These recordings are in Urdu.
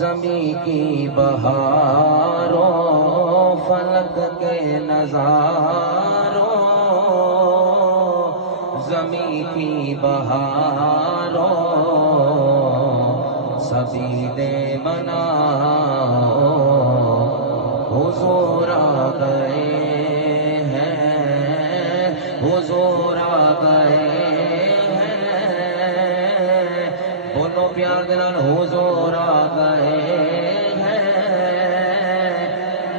زمین کی بہاروں فلک کے نظاروں زمین کی بہاروں سبھی دے مناؤ حضور آ گئے ہیں حضور آ گئے ہیں بولو پیار دے نال حضور آ گئے ہیں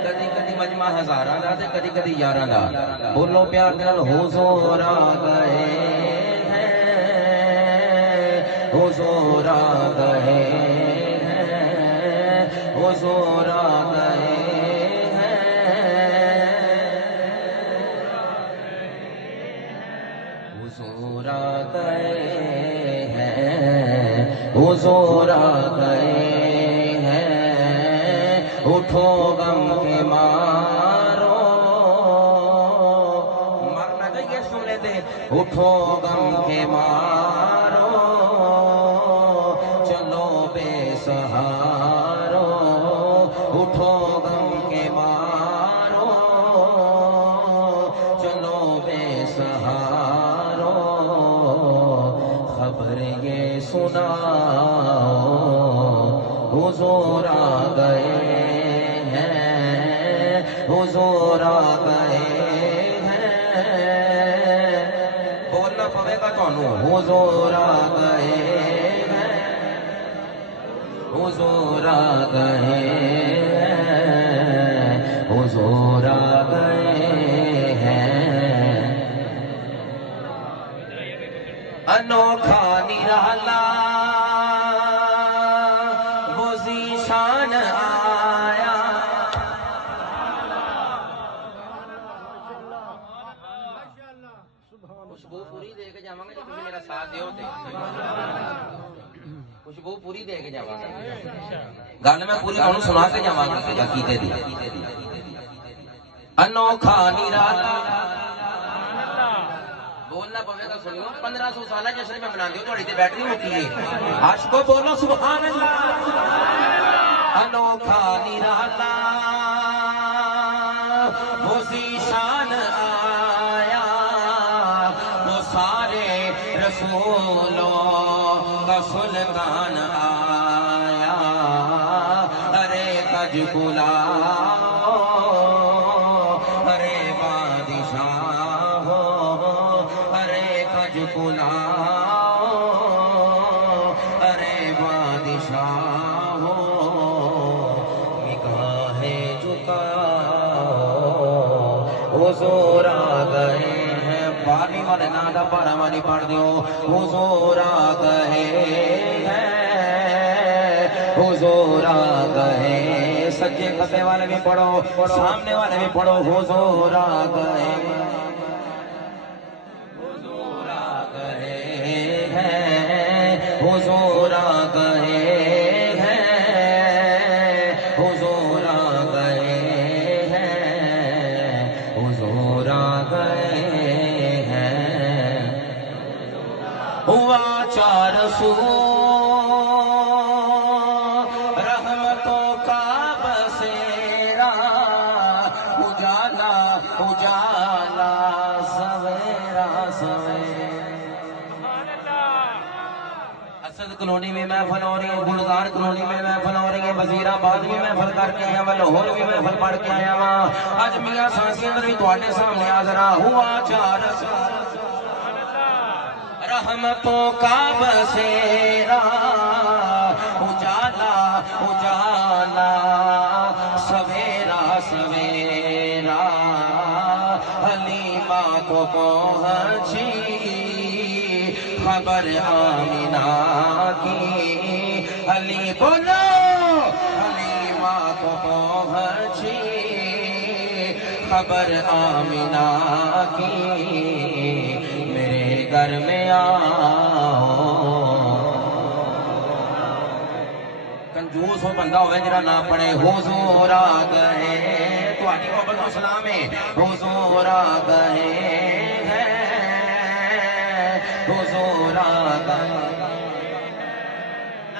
کدی کدی مجمع ہزاراں دا تے کدی کدی یاراں دا بولو پیار دے نال حضور آ گئے ہیں حضور آ گئے ہیں حضور آ گئے حضور آ گئے ہیں حضور آ گئے ہیں اٹھو غم کے مارو مرنا چاہیے سنے دے اٹھو غم کے مارو چلو بے سہارو اٹھو غم کے مارو چلو بے سہارو خبر یہ سناؤ حضور آ گئے ہیں حضور آ گئے ہیں بولنا پڑے گا تانوں حضور آ گئے ہیں حضور آ گئے ہیں حضور آ گئے ہیں انوکھا نرالا وہ ذیشان آیا خوشبو پوری دے کے جاواں گے جو تسی میرا ساتھ دیو تے خوشبو پوری دے کے جاواں گا گل میں پوری تانوں سنا کے جاواں گا کہ عقیدے دی انوکھا نرالا بولنا پوے گا سنیو 1500 سالہ جشن میں منا دیو تھوڑی تے بیٹری مکی ہے عاشقو بولو سبحان اللہ انوکھا نرالا وہ ذیشان آیا وہ سارے رسولوں کا سلطان آیا ارے کج بلاؤ ارے بادشاہ ہو ارے کج بلاؤ ارے بادشاہ ہو نگاہیں جھکاؤ حضور آ گئے ہیں پانی والے نادا پارا مانی پڑھ دیو حضور آ گئے ہیں حضور آ گئے سجے کھبے والے بھی پڑھو سامنے والے بھی پڑھو حضور آ گئے حضور آ گئے ہیں حضور آ گئے ہیں حضور آ گئے ہیں حضور آ گئے ہیں ہوا چار سو رحمتوں کا بسیرا اجالا اجالا سویرا سویرا اسد کلونی میں محفل ہو رہی ہے گلزار کلونی میں محفل ہو رہی ہے وزیر آباد میں محفل کر کے آیا میں لاہور بھی محفل پڑھ کے آیا ہاں اج میاں سانسی اندر بھی تواڈے سامنے حاضر ہوا چار رحمتوں کا بسیرا اجالا اجالا سویرا سویرا حلیمہ کو پہنچی خبر آمینہ کی علی بولو حلیمہ کو پہنچی خبر آمینہ کی میرے گھر میں آؤ کنجوس ہو بندہ ہوئے جرا نہ پڑے حضور آ گئے تہاڈی محبت و سلام ہے حضور آ گئے حضور آ گئے نہ